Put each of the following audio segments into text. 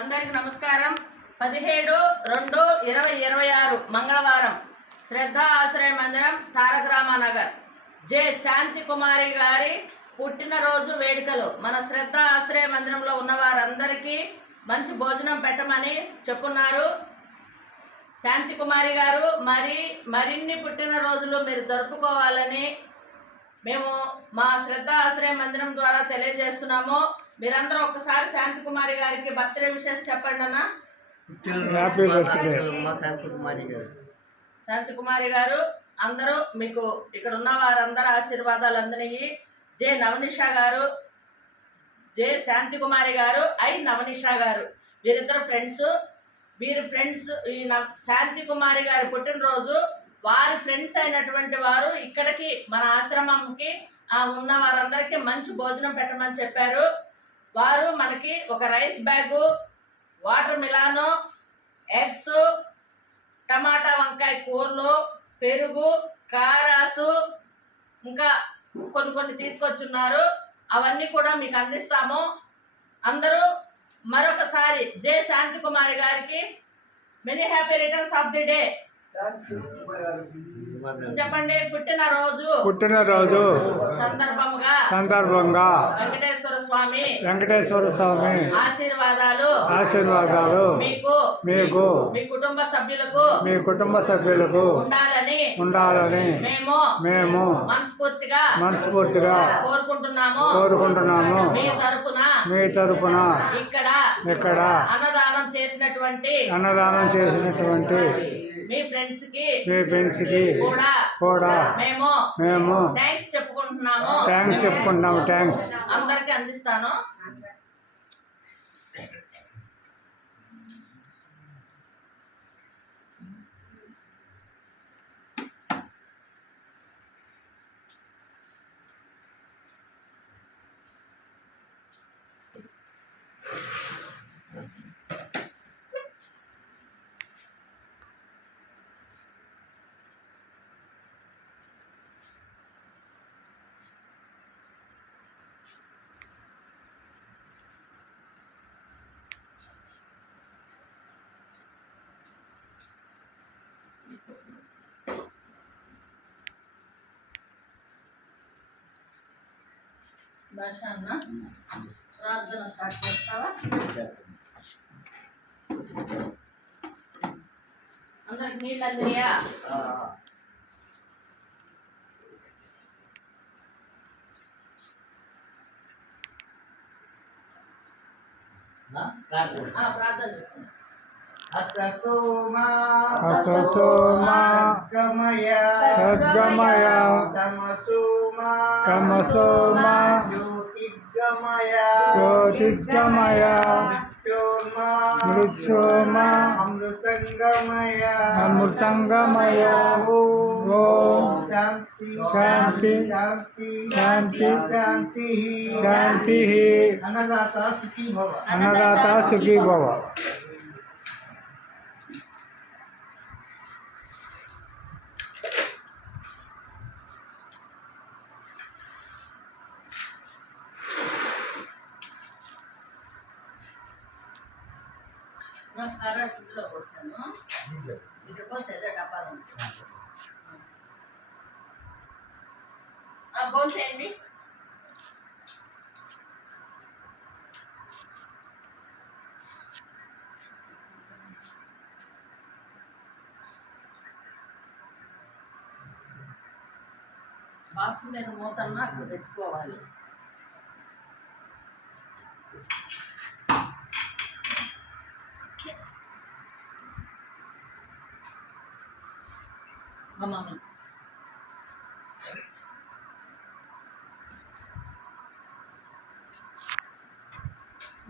అందరికి నమస్కారం. 17/2/2026 మంగళవారం శ్రద్ధ ఆశ్రయ మందిరం తారక రామానగర్ జె శాంతి కుమారి గారి పుట్టినరోజు వేడుకలు మన శ్రద్ధ ఆశ్రయ మందిరంలో ఉన్న వారందరికీ మంచి భోజనం పెట్టమని చెప్పున్నారు. శాంతి కుమారి గారు మరిన్ని పుట్టినరోజులు మీరు జరుపుకోవాలని మేము మా శ్రద్ధ ఆశ్రయ మందిరం ద్వారా తెలియజేస్తున్నాము. మీరందరూ ఒకసారి శాంతి కుమారి గారికి బర్త్డే విషెస్ చెప్పండి అన్న. శాంతి కుమారి గారు అందరూ మీకు ఇక్కడ ఉన్న వారందరూ ఆశీర్వాదాలు అందినయి. జె నవనిషా గారు, జె శాంతి కుమారి గారు, నవనిషా గారు వీరిద్దరు ఫ్రెండ్స్. వీరి ఫ్రెండ్స్ ఈ శాంతి కుమారి గారి పుట్టినరోజు వారి ఫ్రెండ్స్ అయినటువంటి వారు ఇక్కడికి మన ఆశ్రమంకి ఉన్న వారందరికీ మంచి భోజనం పెట్టమని చెప్పారు. వారు మనకి ఒక rice bag, water melon, eggs, tomato వంకాయ కూరలు, పెరుగు, కారాసు ఇంకా కొన్ని తీసుకొచ్చున్నారు. అవన్నీ కూడా మీకు అందిస్తాము. అందరూ మరొకసారి జె శాంతి కుమారి గారికి many happy returns of the day చెప్పండి. పుట్టినరోజు సందర్భంగా వెంకటేశ్వర స్వామి ఆశీర్వాదాలు మీకు మీ కుటుంబ సభ్యులకు ఉండాలని మేము మనస్ఫూర్తిగా కోరుకుంటున్నాము. మీ తరపున ఇక్కడ అన్నదానం చేసినటువంటి మీ ఫ్రెండ్స్ కి కూడా మేము థ్యాంక్స్ చెప్పుకుంటున్నాము. అందరికి అందిస్తాను. దర్శన ప్రార్థన స్టార్ట్ చేస్తావా? అందరికి నీళ్ళు అందియా? ప్రార్థన అసతోమా సద్గమయ తమసోమా జ్యోతిర్గమయ మృత్యోర్మా అమృతంగమయ. ఓం శాంతి అన్నదాత సుఖీ భవ. స్థితిలో పోసాను. ఇటు పోసేదే డబ్బాలు పోసేయండి. బాక్స్ మీద మూతన్నా అక్కడ పెట్టుకోవాలి.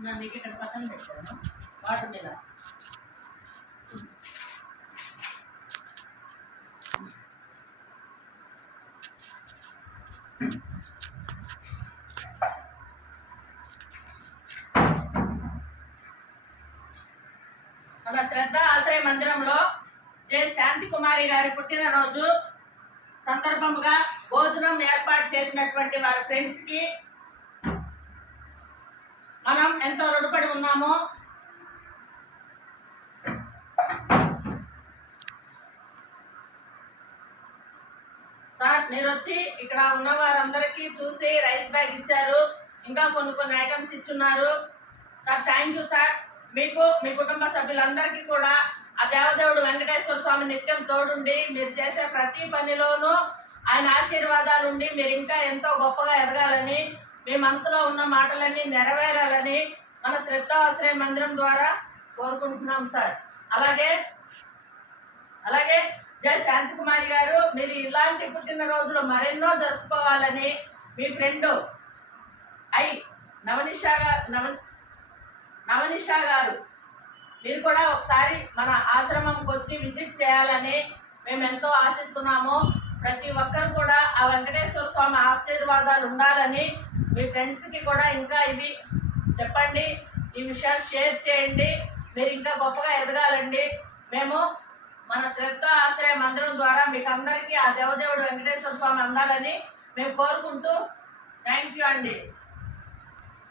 నన్ను ఇక్కడ పక్కన పెట్టాను. వాటర్ మీద మన శ్రద్ధ ఆశ్రయ మందిరంలో జె శాంతి కుమారి గారి పుట్టినరోజు సందర్భంగా భోజనం ఏర్పాటు చేసినటువంటి వారి ఫ్రెండ్స్కి మనం ఎంతో రుణపడి ఉన్నాము. మీరు వచ్చి ఇక్కడ ఉన్న వారందరికీ చూసి రైస్ బ్యాగ్ ఇచ్చారు, ఇంకా కొన్ని ఐటమ్స్ ఇచ్చున్నారు. Sir thank you sir. మీకు మీ కుటుంబ సభ్యులందరికీ కూడా ఆ దేవదేవుడు వెంకటేశ్వర స్వామి నిత్యం తోడుండి మీరు చేసే ప్రతి పనిలోనూ ఆయన ఆశీర్వాదాలు ఉండి మీరు ఇంకా ఎంతో గొప్పగా ఎదగాలని, మీ మనసులో ఉన్న మాటలన్నీ నెరవేరాలని మన శ్రద్ధాశ్రయ మందిరం ద్వారా కోరుకుంటున్నాం సార్. అలాగే జై శాంతికుమారి గారు, మీరు ఇలాంటి పుట్టినరోజులు మరెన్నో జరుపుకోవాలని మీ ఫ్రెండ్ నవనిషా గారు మీరు కూడా ఒకసారి మన ఆశ్రమంకి వచ్చి విజిట్ చేయాలని మేము ఎంతో ఆశిస్తున్నాము. ప్రతి ఒక్కరు కూడా ఆ వెంకటేశ్వర స్వామి ఆశీర్వాదాలు ఉండాలని మీ ఫ్రెండ్స్కి కూడా ఇంకా ఇవి చెప్పండి, ఈ విషయాలు షేర్ చేయండి. మీరు ఇంకా గొప్పగా ఎదగాలండి. మేము మన శ్రద్ధ ఆశ్రయ మందిరం ద్వారా మీకు అందరికీ ఆ దేవదేవుడు వెంకటేశ్వర స్వామి అందాలని మేము కోరుకుంటూ థ్యాంక్ యూ అండి.